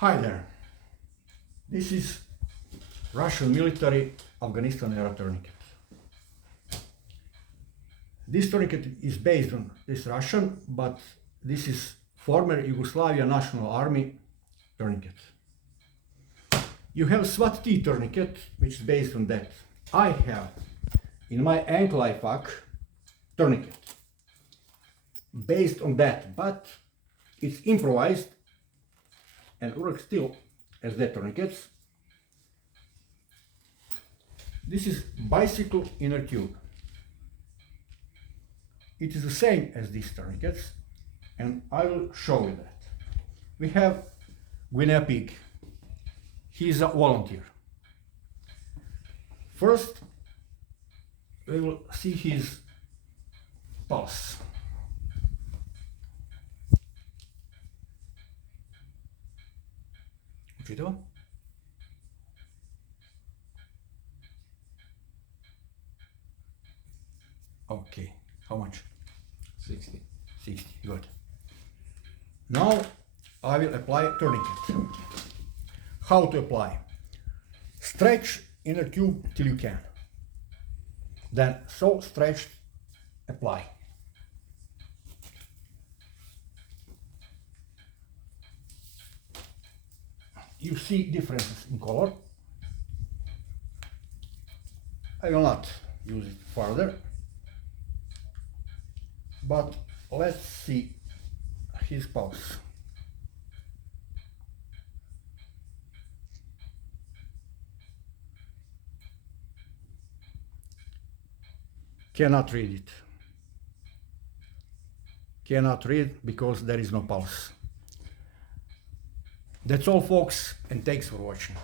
Hi there. This is Russian military Afghanistan era tourniquet. This tourniquet is based on this Russian, but this is former Yugoslavia National Army tourniquet. You have SWAT-T tourniquet, which is based on that. I have in my ankle IFAC tourniquet based on that, but it's improvised and works still as that tourniquets. This is bicycle inner tube. It is the same as these tourniquets, and I will show you that. We have Guinea pig. He is a volunteer. First, we will see his pulse. Учитывал? Okay, how much? 60. 60, good. Now I will apply tourniquet. How to apply? Stretch inner tube till you can. Then so stretched, apply. You see differences in color. I will not use it further, but let's see his pulse. Cannot read it. Cannot read because there is no pulse. That's all, folks, and thanks for watching.